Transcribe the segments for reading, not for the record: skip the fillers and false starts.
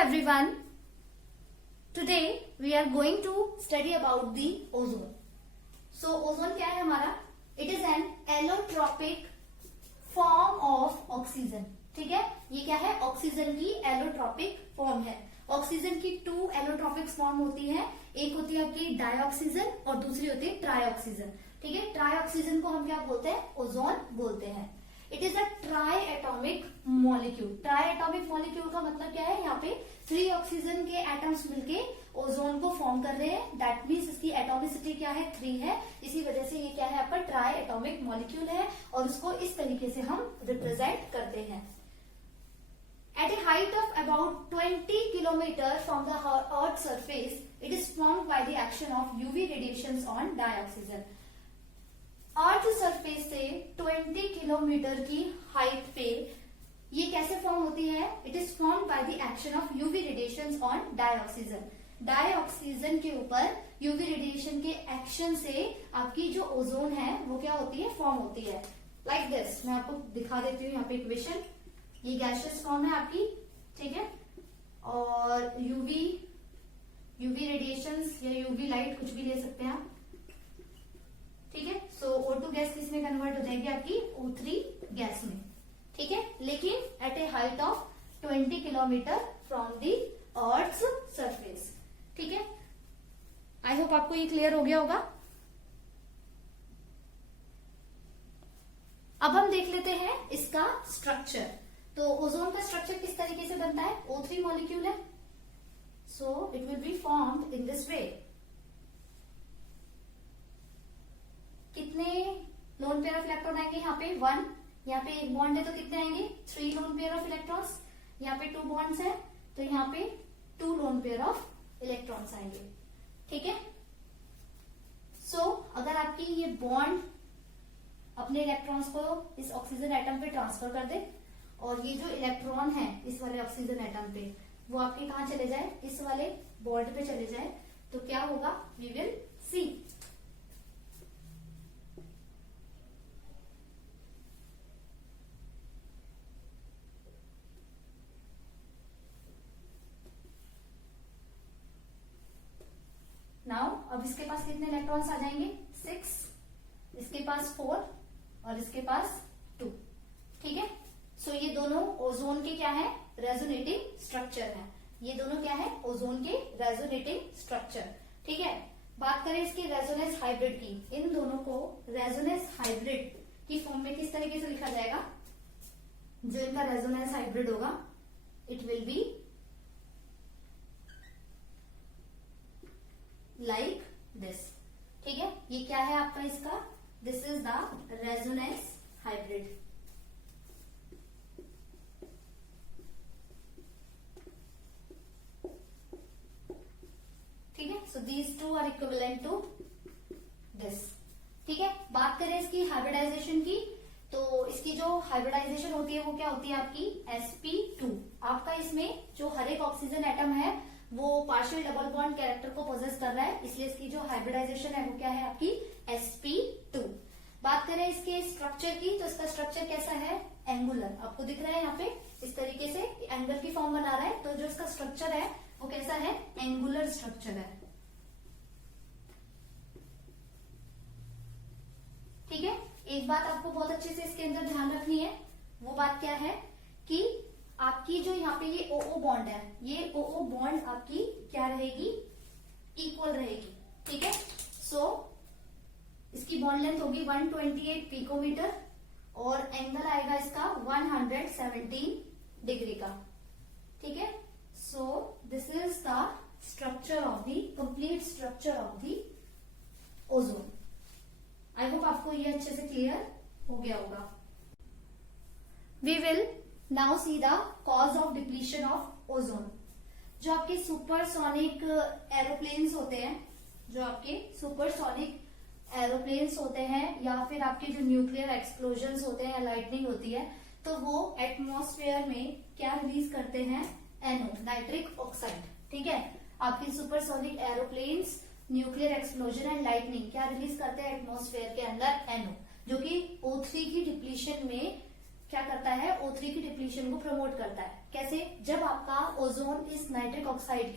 everyone. Today we are going to study about the ozone. So ozone क्या है हमारा? It is an allotropic form of oxygen. ठीक है, ये क्या है? ऑक्सीजन की एलोट्रॉपिक फॉर्म है. ऑक्सीजन की 2 एलोट्रॉपिक फॉर्म होती है. एक होती है आपकी डाइऑक्सीजन और दूसरी होती है ट्राइऑक्सीजन. ठीक है, ट्राइऑक्सीजन को हम क्या बोलते हैं? ओजोन बोलते हैं. It is a try atomic molecule. Try atomic molecule का मतलब क्या है? यहाँ पे 3 ऑक्सीजन के एटम्स मिलके ओजोन को फॉर्म कर रहे हैं. दैट मीन्स इसकी एटॉमिसिटी क्या है? 3 है. इसी वजह से ये क्या है? आपका ट्राई एटॉमिक मॉलिक्यूल है और उसको इस तरीके से हम रिप्रेजेंट करते हैं. At a height of about 20 km from the Earth's surface, it is formed by the action of UV radiations on dioxygen. Earth surface से 20 किलोमीटर की हाइट पे ये कैसे फॉर्म होती है? It is form by the action of UV radiations on dioxygen. Dioxygen के ऊपर UV radiation के एक्शन से आपकी जो ओजोन है वो क्या होती है? फॉर्म होती है. Like this. मैं आपको दिखा देती हूँ यहाँ पे इक्वेशन. ये गैसियस फॉर्म है आपकी. ठीक है, और यूवी रेडिएशंस या यूवी लाइट कुछ भी ले सकते हैं आप. ठीक है, सो O2 गैस किस में कन्वर्ट हो जाएगी? आपकी O3 गैस में. ठीक है, लेकिन at a height of 20 kilometre from the earth's surface. ठीक है, आई होप आपको ये क्लियर हो गया होगा. अब हम देख लेते हैं इसका स्ट्रक्चर. तो ओजोन का स्ट्रक्चर किस तरीके से बनता है? O3 मॉलिक्यूल है. So it will be formed in this way. कितने लोन पेयर ऑफ इलेक्ट्रॉन आएंगे? यहाँ पे 1. यहाँ पे एक बॉन्ड है तो कितने आएंगे? 3 लोन पेयर ऑफ इलेक्ट्रॉन्स. यहाँ पे 2 बॉन्ड्स है तो यहाँ पे 2 लोन पेयर ऑफ इलेक्ट्रॉन्स आएंगे. ठीक है, सो अगर आपकी ये बॉन्ड अपने इलेक्ट्रॉन्स को इस ऑक्सीजन एटम पे ट्रांसफर कर दे और ये जो इलेक्ट्रॉन है इस वाले ऑक्सीजन एटम पे वो आपके कहाँ चले जाए? इस वाले बॉन्ड पे चले जाए तो क्या होगा? We will C. नाउ अब इसके पास कितने इलेक्ट्रॉन्स आ जाएंगे? 6. इसके पास 4 और इसके पास 2. ठीक है, सो ये दोनों ओजोन के क्या है? रेजोनेटिंग स्ट्रक्चर है. ये दोनों क्या है? ओजोन के रेजोनेटिंग स्ट्रक्चर. ठीक है, बात करें इसकी रेजोनेंस हाइब्रिड की. इन दोनों को रेजोनेंस हाइब्रिड की फॉर्म में किस तरीके से लिखा जाएगा? जो इनका रेजोनेंस हाइब्रिड होगा it will be like this. ठीक है, ये क्या है आपका इसका? This is the resonance hybrid. ठीक है, so these 2 are equivalent to this. ठीक है, बात करें इसकी हाइब्रिडाइजेशन की तो इसकी जो हाइब्रिडाइजेशन होती है वो क्या होती है आपकी? sp2. आपका इसमें जो हर एक ऑक्सीजन एटम है वो पार्शियल डबल बॉन्ड कैरेक्टर को पोजेस कर रहा है, इसलिए इसकी जो हाइब्रिडाइजेशन है वो क्या है आपकी? sp2. बात करें इसके स्ट्रक्चर की तो इसका स्ट्रक्चर कैसा है? एंगुलर. आपको दिख रहा है यहाँ पे इस तरीके से एंगल की फॉर्म बना रहा है. तो जो इसका स्ट्रक्चर है वो कैसा है? एंगुलर स्ट्रक्चर है. ठीक है, एक बात आपको बहुत अच्छे से इसके अंदर ध्यान रखनी है. वो बात क्या है कि आपकी जो यहाँ पे ये OO बॉन्ड है, ये OO बॉन्ड आपकी क्या रहेगी? इक्वल रहेगी. ठीक है, सो इसकी बॉन्ड लेंथ होगी 128 पिकोमीटर और एंगल आएगा इसका 117 डिग्री का. ठीक है, so this is the structure of the complete structure of the ozone. I hope आपको ये अच्छे से क्लियर हो गया होगा. We will now see the cause of depletion of ozone. जो आपके सुपरसोनिक एरोप्लेन्स होते हैं, जो आपके सुपरसोनिक एरोप्लेन्स होते हैं या फिर आपके जो न्यूक्लियर एक्सप्लोजन होते हैं या लाइटनिंग होती है तो वो एटमॉस्फेयर में क्या रिलीज करते हैं? NO, nitric oxide. ठीक है, आपके supersonic aeroplanes, nuclear explosion and lightning क्या रिलीज करते हैं एटमॉस्फेयर के अंदर? NO, जो कि O3 की डिप्लीशन में क्या करता है, O3 की डिप्लीशन को प्रमोट करता है। कैसे, जब आपका ओजोन इस नाइट्रिक ऑक्साइड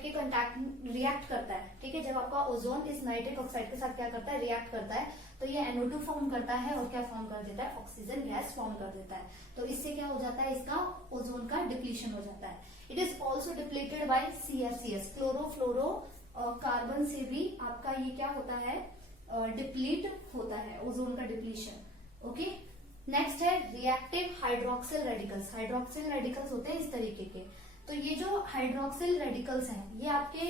के कंटैक्ट रिएक्ट करता है, ठीक है, जब आपका ओजोन इस नाइट्रिक ऑक्साइड के साथ क्या करता है, रिएक्ट करता है, तो ये NO2 फॉर्म करता है और क्या फॉर्म कर देता है, ऑक्सीजन गैस फॉर्म कर देता है। तो इससे क्या हो जाता है, इसका ओजोन का डिप्लीशन हो जाता है। It is also depleted by CFCs, chlorofluoro carbon से भी आपका ये क्या होता है, डिप्लीट होता है, ओजोन का डिप्लीशन। ओके, नेक्स्ट है reactive hydroxyl radicals. Hydroxyl radicals होते हैं इस तरीके के। तो ये जो हाइड्रोक्सिल रेडिकल्स हैं, ये आपके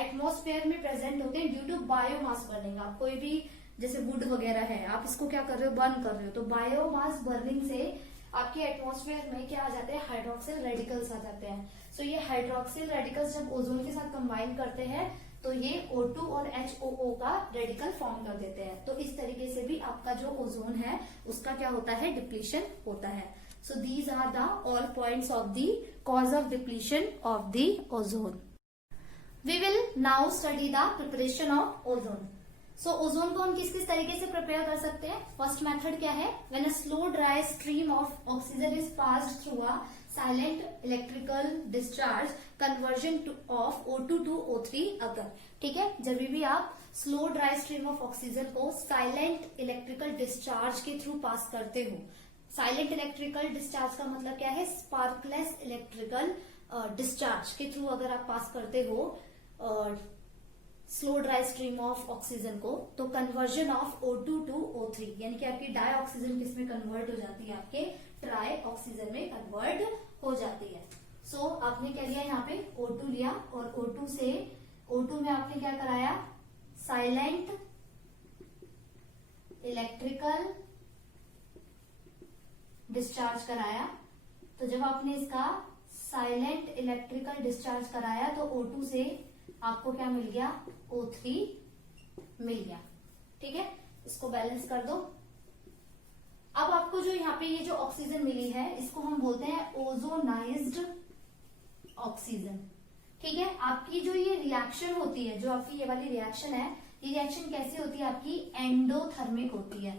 एटमॉस्फेयर में प्रेजेंट होते हैं ड्यू टू बायोमास बर्निंग। आप कोई भी जैसे वुड वगैरह है, आप इसको क्या कर रहे हो, बर्न कर रहे हो, तो बायोमास बर्निंग से आपके एटमॉस्फेयर में क्या आ जाते हैं, हाइड्रोक्सिल रेडिकल्स आ जाते हैं। सो ये हाइड्रोक्सिल रेडिकल्स जब ओजोन के साथ कंबाइन करते हैं तो ये O2 और HOO का रेडिकल फॉर्म कर देते हैं। तो इस तरीके से भी आपका जो ओजोन है उसका क्या होता है, डिप्लीशन होता है। So these are the all points of the cause of depletion of the ozone. We will now study the preparation of ozone. So ozone को हम किस किस तरीके से प्रिपेयर कर सकते हैं। फर्स्ट मेथड क्या है, when a slow dry stream of oxygen is passed through a silent electrical discharge conversion of O2 to O3 अगर, ठीक है, जब भी आप slow dry stream of oxygen को साइलेंट इलेक्ट्रिकल डिस्चार्ज के थ्रू पास करते हो। साइलेंट इलेक्ट्रिकल डिस्चार्ज का मतलब क्या है, स्पार्कलेस इलेक्ट्रिकल डिस्चार्ज के थ्रू अगर आप पास करते हो slow dry stream of oxygen को, तो conversion of O2 to O3 यानी कि आपकी डाई ऑक्सीजन किसमें कन्वर्ट हो जाती है, आपके ट्राई ऑक्सीजन में कन्वर्ट हो जाती है। सो आपने क्या लिया, यहाँ पे O2 लिया और O2 में आपने क्या कराया, साइलेंट इलेक्ट्रिकल डिस्चार्ज कराया। तो जब आपने इसका साइलेंट इलेक्ट्रिकल डिस्चार्ज कराया तो O2 से आपको क्या मिल गया, O3 मिल गया। ठीक है, इसको बैलेंस कर दो। अब आपको जो यहाँ पे ये जो ऑक्सीजन मिली है इसको हम बोलते हैं ओजोनाइज्ड ऑक्सीजन। ठीक है, आपकी जो ये रिएक्शन होती है, जो आपकी ये वाली रिएक्शन है, ये रिएक्शन कैसी होती है, आपकी एंडोथर्मिक होती है।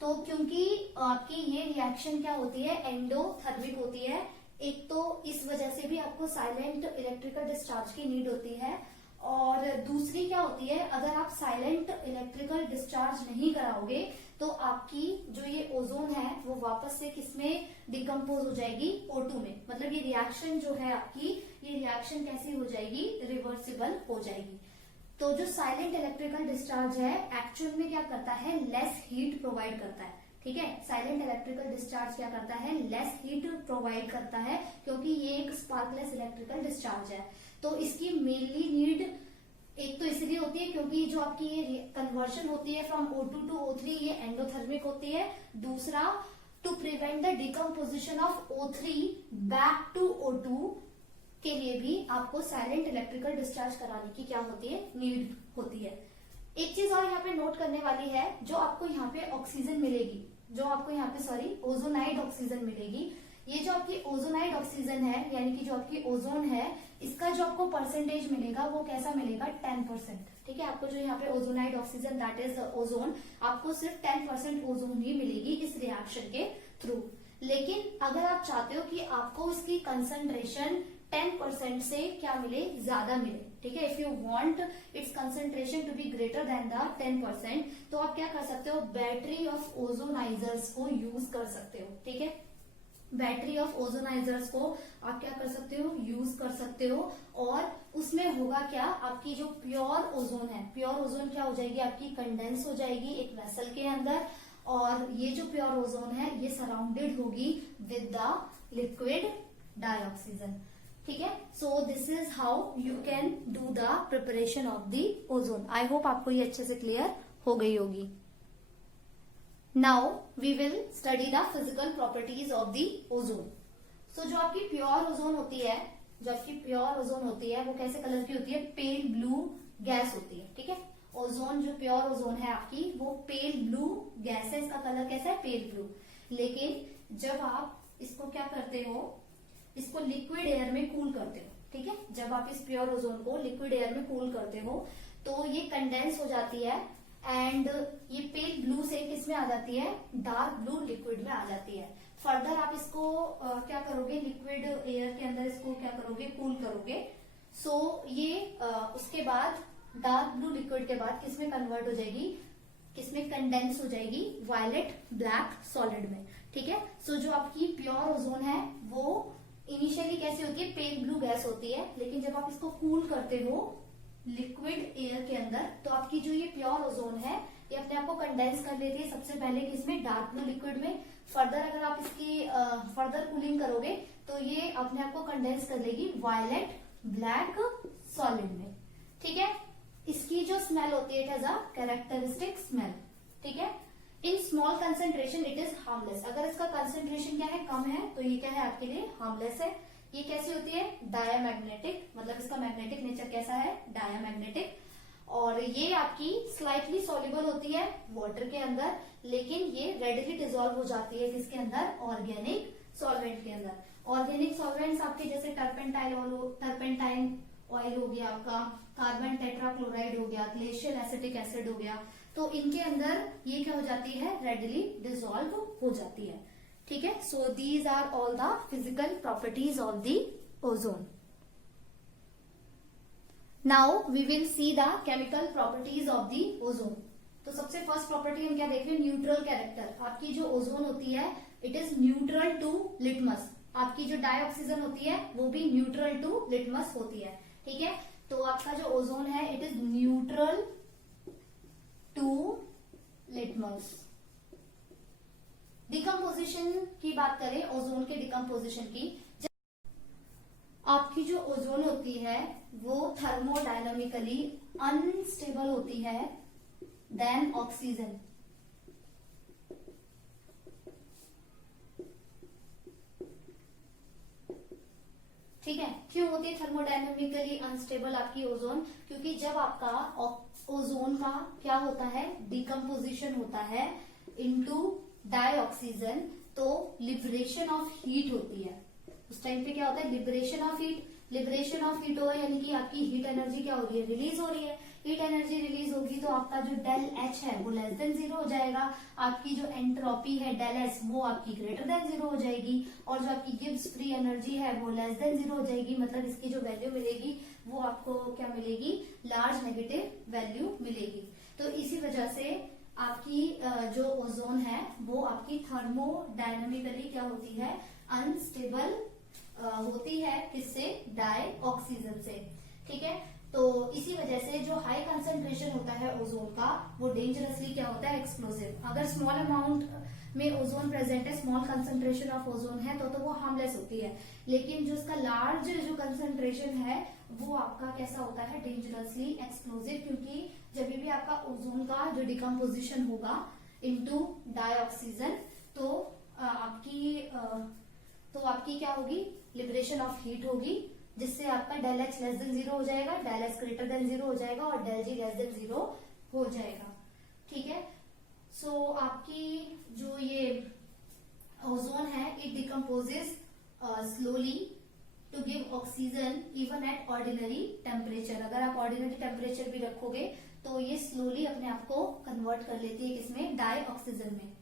तो क्योंकि आपकी ये रिएक्शन क्या होती है, एंडोथर्मिक होती है, एक तो इस वजह से भी आपको साइलेंट इलेक्ट्रिकल डिस्चार्ज की नीड होती है, और दूसरी क्या होती है, अगर आप साइलेंट इलेक्ट्रिकल डिस्चार्ज नहीं कराओगे तो आपकी जो ये ओजोन है वो वापस से किसमें डिकम्पोज हो जाएगी, O2 में। मतलब ये रिएक्शन जो है आपकी, ये रिएक्शन कैसी हो जाएगी, रिवर्सिबल हो जाएगी। तो जो साइलेंट इलेक्ट्रिकल डिस्चार्ज है एक्चुअल में क्या करता है, लेस हीट प्रोवाइड करता है। ठीक है, साइलेंट इलेक्ट्रिकल डिस्चार्ज क्या करता है, लेस हीट प्रोवाइड करता है, क्योंकि ये एक स्पार्कलेस इलेक्ट्रिकल डिस्चार्ज है। तो इसकी मेनली नीड एक तो इसलिए होती है क्योंकि जो आपकी ये कन्वर्जन होती है फ्रॉम O2 to O3 ये एंडोथर्मिक होती है। दूसरा, to prevent the decomposition of O3 back to O2 के लिए भी आपको साइलेंट इलेक्ट्रिकल डिस्चार्ज कराने की क्या होती है, नीड होती है। एक चीज और यहाँ पे नोट करने वाली है, जो आपको यहाँ पे ऑक्सीजन मिलेगी, जो आपको यहाँ पे ओजोनाइड ऑक्सीजन मिलेगी, ये जो आपकी ओजोनाइड ऑक्सीजन है यानी कि जो आपकी ओजोन है, इसका जो आपको परसेंटेज मिलेगा वो कैसा मिलेगा, 10%। ठीक है, आपको जो यहाँ पे ozonide oxygen that is ozone, आपको सिर्फ 10% ओजोन ही मिलेगी इस रिएक्शन के थ्रू। लेकिन अगर आप चाहते हो कि आपको इसकी कंसंट्रेशन 10% से क्या मिले, ज्यादा मिले, ठीक है, if you want its concentration to be greater than the 10%, तो आप क्या कर सकते हो, बैटरी ऑफ ओजोनाइजर्स को यूज कर सकते हो। ठीक है, बैटरी ऑफ ओजोनाइजर्स को आप क्या कर सकते हो, यूज कर सकते हो। और उसमें होगा क्या, आपकी जो प्योर ओजोन है, प्योर ओजोन क्या हो जाएगी, आपकी कंडेंस हो जाएगी एक वेसल के अंदर, और ये जो प्योर ओजोन है ये सराउंडेड होगी विद द लिक्विड डाइऑक्सीजन। ठीक है, so this is how you can do the preparation of the ozone. I hope आपको ये अच्छे से क्लियर हो गई होगी। Now we will study the physical properties of the ozone. So जो आपकी प्योर ओजोन होती है, जो आपकी प्योर ओजोन होती है वो कैसे कलर की होती है, पेल ब्लू गैस होती है। ठीक है, ओजोन जो प्योर ओजोन है आपकी वो पेल ब्लू गैस है, इसका कलर कैसा है, पेल ब्लू। लेकिन जब आप इसको क्या करते हो, इसको लिक्विड एयर में कूल करते हो, ठीक है, जब आप इस प्योर ओजोन को लिक्विड एयर में कूल करते हो तो ये कंडेंस हो जाती है एंड ये पेल ब्लू से किस में आ जाती है, डार्क ब्लू लिक्विड में आ जाती है। फर्दर आप इसको क्या करोगे, लिक्विड एयर के अंदर इसको क्या करोगे, कूल करोगे। सो ये उसके बाद डार्क ब्लू लिक्विड के बाद किस में कन्वर्ट हो जाएगी, किसमें कंडेंस हो जाएगी, वायलेट ब्लैक सॉलिड में। ठीक है। सो जो आपकी प्योर ओजोन है वो इनिशियली कैसे होती है, पेल ब्लू गैस होती है, लेकिन जब आप इसको कूल करते हो लिक्विड एयर के अंदर तो आपकी जो ये प्योर ओजोन है ये अपने आप को कंडेंस कर लेती है सबसे पहले किसमें, डार्क ब्लू लिक्विड में। फर्दर अगर आप इसकी फर्दर कूलिंग करोगे तो ये अपने आप को कंडेंस कर लेगी वायलेट ब्लैक सॉलिड में। ठीक है। इसकी जो स्मेल होती है it has a characteristic smell. ठीक है। In small concentration it is harmless. अगर इसका कंसेंट्रेशन क्या है, कम है, तो ये क्या है आपके लिए, हार्मलेस है। ये कैसी होती है, डायामैग्नेटिक, मतलब इसका मैग्नेटिक नेचर कैसा है, डायामैग्नेटिक। और ये आपकी स्लाइटली सॉल्युबल होती है वाटर के अंदर, लेकिन ये रेडिली डिसॉल्व हो जाती है किसके अंदर, ऑर्गेनिक सॉल्वेंट के अंदर। ऑर्गेनिक सॉल्वेंट्स आपके जैसे टर्पेंटाइन ऑयल हो गया, आपका कार्बन टेट्राक्लोराइड हो गया, ग्लेशियल एसिटिक एसिड हो गया, तो इनके अंदर ये क्या हो जाती है, रेडिली डिसॉल्व हो जाती है। ठीक है। So these are all the physical properties of the ozone. Now we will see the chemical properties of the ozone. तो सबसे फर्स्ट प्रॉपर्टी हम क्या देख रहे हैं, न्यूट्रल कैरेक्टर। आपकी जो ओजोन होती है it is neutral to litmus. आपकी जो डाइऑक्सीजन होती है वो भी न्यूट्रल टू लिटमस होती है। ठीक है। तो आपका जो ओजोन है it is neutral to litmus. Decomposition की बात करें, ओजोन के डिकम्पोजिशन की, आपकी जो ओजोन होती है वो थर्मोडायनामिकली अनस्टेबल होती है देन ऑक्सीजन। ठीक है। क्यों होती है थर्मोडायनामिकली अनस्टेबल आपकी ओजोन, क्योंकि जब आपका ओजोन का क्या होता है, डिकम्पोजिशन होता है इनटू डाइऑक्सीजन, तो लिबरेशन ऑफ हीट होती है। उस टाइम पे क्या होता है, liberation of heat. Liberation of heat हो यानी कि आपकी हीट एनर्जी क्या हो रही है, रिलीज हो रही है। हीट एनर्जी रिलीज होगी तो आपका जो डेल एच है वो लेस देन जीरो हो जाएगा। आपकी जो एंट्रोपी है डेल एस वो आपकी ग्रेटर देन जीरो हो जाएगी, और जो आपकी गिब्स फ्री एनर्जी है वो लेस देन जीरो हो जाएगी। मतलब इसकी जो वैल्यू मिलेगी वो आपको क्या मिलेगी, लार्ज नेगेटिव वैल्यू मिलेगी। तो इसी वजह से आपकी जो ओजोन है वो आपकी थर्मोडायनामिकली क्या होती है, अनस्टेबल होती है। किससे, डाइऑक्सीजन से। ठीक है। तो इसी वजह से जो हाई कंसंट्रेशन होता है ओजोन का वो डेंजरसली क्या होता है, एक्सप्लोसिव। अगर स्मॉल अमाउंट में ओजोन प्रेजेंट है, स्मॉल कंसंट्रेशन ऑफ ओजोन है तो वो हार्मलेस होती है, लेकिन जो इसका लार्ज जो कंसंट्रेशन है वो आपका कैसा होता है, डेंजरसली एक्सप्लोसिव। क्योंकि जब भी आपका ओजोन का जो डिकम्पोजिशन होगा इनटू डाइऑक्सीजन तो आपकी क्या होगी, लिबरेशन ऑफ हीट होगी, जिससे आपका del H less than zero हो जाएगा, del H greater than zero हो जाएगा और del G less than zero हो जाएगा। ठीक है। सो आपकी जो ये ओजोन है it decomposes slowly to give oxygen even at ordinary temperature. अगर आप ऑर्डिनरी टेम्परेचर भी रखोगे तो ये स्लोली अपने आप को कन्वर्ट कर लेती है किसमें, डाइऑक्सीजन में।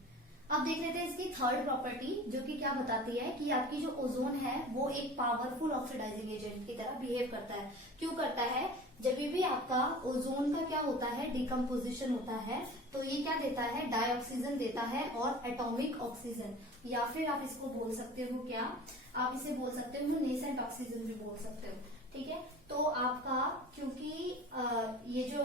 अब देख लेते हैं इसकी थर्ड प्रॉपर्टी, जो कि क्या बताती है कि आपकी जो ओजोन है वो एक पावरफुल ऑक्सीडाइजिंग एजेंट की तरह बिहेव करता है। क्यों करता है, जब भी आपका ओजोन का क्या होता है, डिकम्पोजिशन होता है, तो ये क्या देता है, डाइऑक्सीजन देता है और एटॉमिक ऑक्सीजन, या फिर आप इसको बोल सकते हो क्या, आप इसे बोल सकते हो नेसेंट ऑक्सीजन भी बोल सकते हो। ठीक है। तो आपका क्योंकि ये जो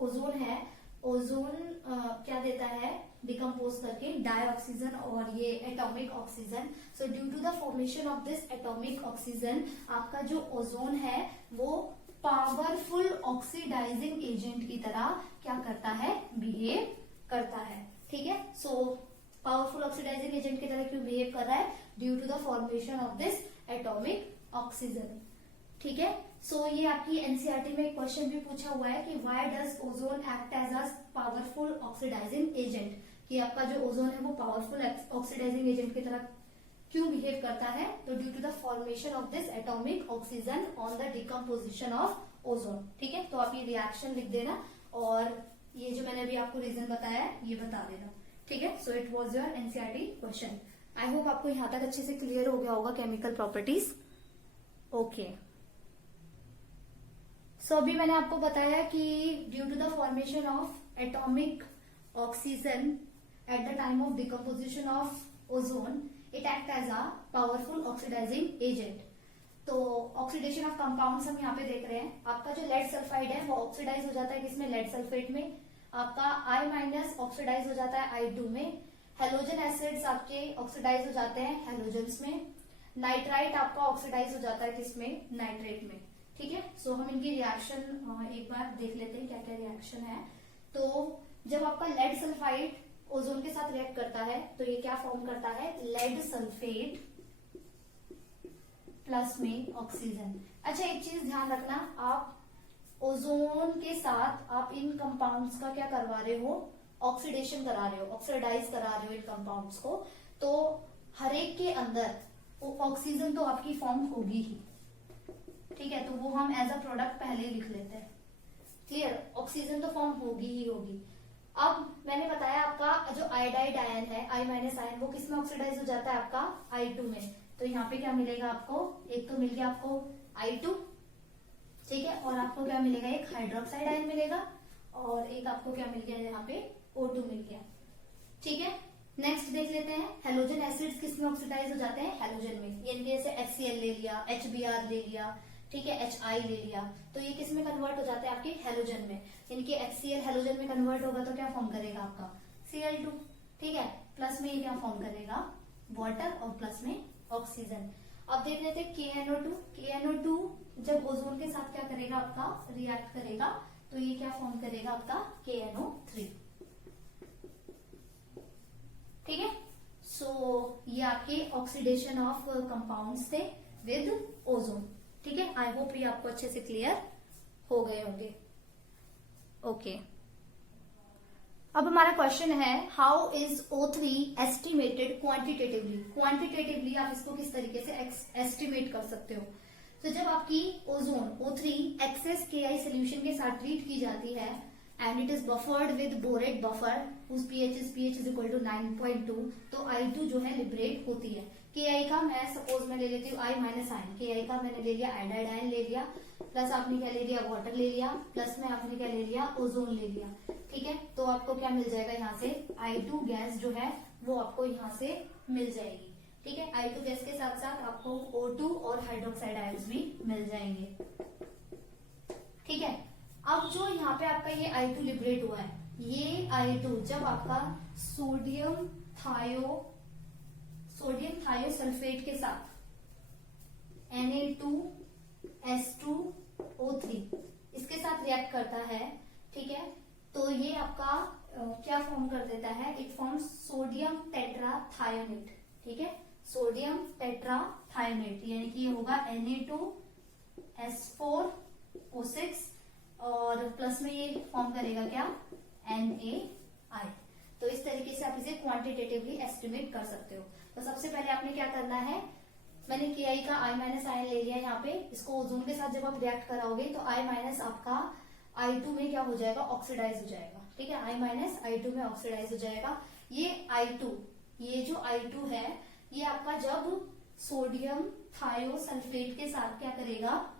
ओजोन है, ओजोन क्या देता है, डिकम्पोज करके डाइऑक्सीजन और ये atomic oxygen. So due to the formation of this atomic oxygen आपका जो ओजोन है वो पावरफुल ऑक्सीडाइजिंग एजेंट की तरह क्या करता है, बिहेव करता है। ठीक है। सो पावरफुल ऑक्सीडाइजिंग एजेंट की तरह क्यों बिहेव कर रहा है, due to the formation of this atomic oxygen. ठीक है। सो ये आपकी एनसीईआरटी में एक क्वेश्चन भी पूछा हुआ है कि why does ozone act as a powerful oxidising agent, कि आपका जो ओजोन है वो पावरफुल ऑक्सीडाइजिंग एजेंट की तरह क्यों बिहेव करता है, तो due to the formation of this atomic oxygen on the decomposition of ozone. ठीक है। तो आप ये रिएक्शन लिख देना और ये जो मैंने अभी आपको रीजन बताया है ये बता देना, ठीक है। So it was your NCERT question. I hope आपको यहाँ तक अच्छे से क्लियर हो गया होगा केमिकल प्रॉपर्टीज। ओके, सो अभी मैंने आपको बताया कि due to the formation of atomic oxygen at the time of decomposition of ozone, it act as a powerful oxidising agent. तो ऑक्सीडेशन ऑफ कंपाउंड्स हम यहाँ पे देख रहे हैं। आपका जो लेड सल्फाइड है वो ऑक्सीडाइज हो जाता है किसमें, लेड सल्फेट में। आपका I माइनस ऑक्सीडाइज हो जाता है I2 में। हेलोजन एसिड्स आपके ऑक्सीडाइज हो जाते हैं हेलोजन्स में। नाइट्राइट आपका ऑक्सीडाइज हो जाता है किसमें, नाइट्रेट में, ठीक है। सो हम इनकी रिएक्शन एक बार देख लेते हैं क्या क्या रिएक्शन है। तो जब आपका लेड सल्फाइड ओजोन के साथ रिएक्ट करता है तो ये क्या फॉर्म करता है, लेड सल्फेट प्लस में ऑक्सीजन। अच्छा, एक चीज ध्यान रखना, आप ओजोन के साथ आप इन कंपाउंड्स का क्या करवा रहे हो, ऑक्सीडेशन करा रहे हो, ऑक्सीडाइज करा रहे हो इन कंपाउंड्स को। तो हर एक के अंदर ऑक्सीजन तो आपकी फॉर्म होगी ही, ठीक है। तो वो हम एज अ प्रोडक्ट पहले ही लिख लेते हैं, क्लियर। ऑक्सीजन तो फॉर्म होगी ही होगी। अब मैंने बताया आपका जो आयोडाइड आयन है, I माइनस आयन, वो किसमें ऑक्सीडाइज हो जाता है आपका I2 में। तो यहाँ पे क्या मिलेगा आपको, एक तो मिल गया आपको I2, ठीक है, और आपको क्या मिलेगा, एक हाइड्रोक्साइड आयन मिलेगा, और एक आपको क्या मिल गया यहाँ पे O2 मिल गया, ठीक है। नेक्स्ट देख लेते हैं, हेलोजन एसिड्स किसमें ऑक्सीडाइज हो जाते हैं, हेलोजन में। यानी जैसे HCl ले लिया, HBr ले लिया, ठीक है, HI ले लिया, तो ये किसमें कन्वर्ट हो जाते हैं आपके हेलोजन में। यानी कि HCl हेलोजन में कन्वर्ट होगा तो क्या फॉर्म करेगा आपका Cl2, ठीक है। प्लस में ये क्या फॉर्म करेगा, वाटर, और प्लस में ऑक्सीजन। अब देख लेते हैं KNO2। KNO2 जब ओजोन के साथ क्या करेगा आपका, रिएक्ट करेगा, तो ये क्या फॉर्म करेगा आपका KNO3, ठीक है। सो ये आपके ऑक्सीडेशन ऑफ कंपाउंड्स थे विद ओजोन, ठीक है। आई होप ये आपको अच्छे से क्लियर हो गए होंगे। ओके, अब हमारा क्वेश्चन है, how is O3 estimated quantitatively. Quantitatively आप इसको किस तरीके से एस्टिमेट कर सकते हो। तो जब आपकी ozone O3 access KI solution के साथ ट्रीट की जाती है and it is buffered with borate buffer whose pH is equal to 9.2, तो I2 जो है लिबरेट होती है। KI का मैं सपोज मैं ले लेती हूँ I माइनस आयन, KI का मैंने ले लिया आयोडाइड आयन ले लिया, प्लस आपने क्या ले लिया, वाटर ले लिया, प्लस में आपने क्या ले लिया, ओजोन ले लिया, ठीक है। तो आपको क्या मिल जाएगा यहाँ से, I2 गैस जो है वो आपको यहाँ से मिल जाएगी, ठीक है। I2 गैस के साथ साथ आपको O2 और हाइड्रोक्साइड आयन्स भी मिल जाएंगे, ठीक है। अब जो यहाँ पे आपका ये I2 लिबरेट हुआ है, ये I2 जब आपका सोडियम थायोसल्फेट के साथ Na2S2O3 इसके साथ रिएक्ट करता है, ठीक है, तो ये आपका क्या फॉर्म कर देता है, इट फॉर्म्स सोडियम टेट्राथायोनेट, ठीक है, सोडियम टेट्राथायोनेट, यानी कि ये होगा Na2S4O6 और प्लस में ये फॉर्म करेगा क्या, NaI। तो इस तरीके से आप इसे क्वांटिटेटिवली एस्टिमेट कर सकते हो। तो सबसे पहले आपने क्या करना है, मैंने KI का I माइनस आयन ले लिया यहाँ पे, इसको ओजोन के साथ जब आप रिएक्ट कराओगे तो I माइनस आपका I2 में क्या हो जाएगा, ऑक्सीडाइज हो जाएगा, ठीक है। I माइनस I2 में ऑक्सीडाइज हो जाएगा। ये I2, ये जो I2 है ये आपका जब सोडियम थायोसल्फेट के साथ क्या करेगा,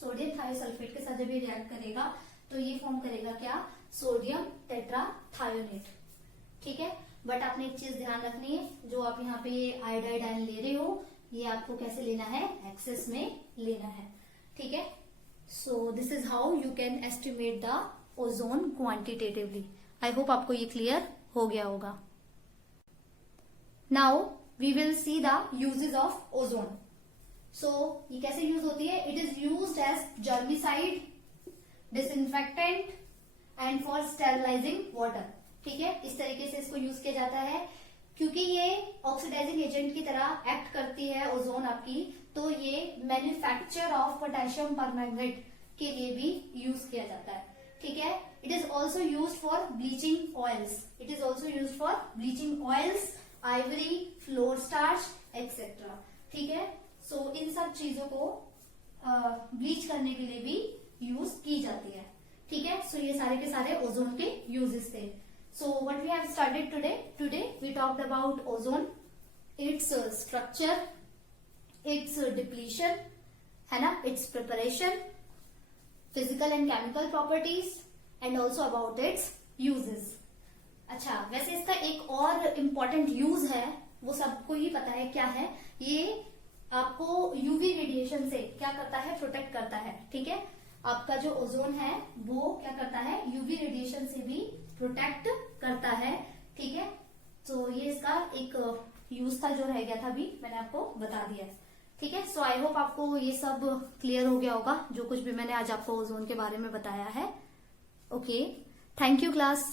सोडियम थायोसल्फेट के साथ जब ये रिएक्ट करेगा तो ये फॉर्म करेगा क्या, सोडियम टेट्राथायोनेट, ठीक है। बट आपने एक चीज ध्यान रखनी है, जो आप यहाँ पे आयोडाइड आयन ले रहे हो ये आपको कैसे लेना है, एक्सेस में लेना है, ठीक है। So this is how you can estimate the ozone quantitatively. I hope आपको ये क्लियर हो गया होगा। Now we will see the uses of ozone. So ये कैसे यूज होती है, it is used as germicide, disinfectant and for sterilising water, ठीक है। इस तरीके से इसको यूज किया जाता है क्योंकि ये ऑक्सीडाइजिंग एजेंट की तरह एक्ट करती है ओजोन आपकी, तो ये मैन्युफैक्चर ऑफ पोटेशियम परमैंगनेट के लिए भी यूज किया जाता है, ठीक है। It is also use for bleaching oils, it is also use for bleaching oils, Ivory, floor starch etcetera, ठीक है। सो इन सब चीजों को ब्लीच करने के लिए भी यूज की जाती है, ठीक है। सो ये सारे के सारे ओजोन के यूजेस थे। So what we have started today we talked about ozone, its structure, its depletion, है ना, its preparation, physical and chemical properties and also about its uses. अच्छा, वैसे इसका एक और इम्पोर्टेंट यूज है, वो सबको ही पता है, क्या है ये, आपको यूवी रेडिएशन से क्या करता है, प्रोटेक्ट करता है। ठीक है, आपका जो ओजोन है वो क्या करता है, यूवी रेडिएशन से भी प्रोटेक्ट करता है। ठीक है, तो ये इसका एक यूज था जो रह गया था, अभी मैंने आपको बता दिया है। ठीक है, सो आई होप आपको ये सब क्लियर हो गया होगा, जो कुछ भी मैंने आज आपको ओजोन के बारे में बताया है। Okay, thank you class.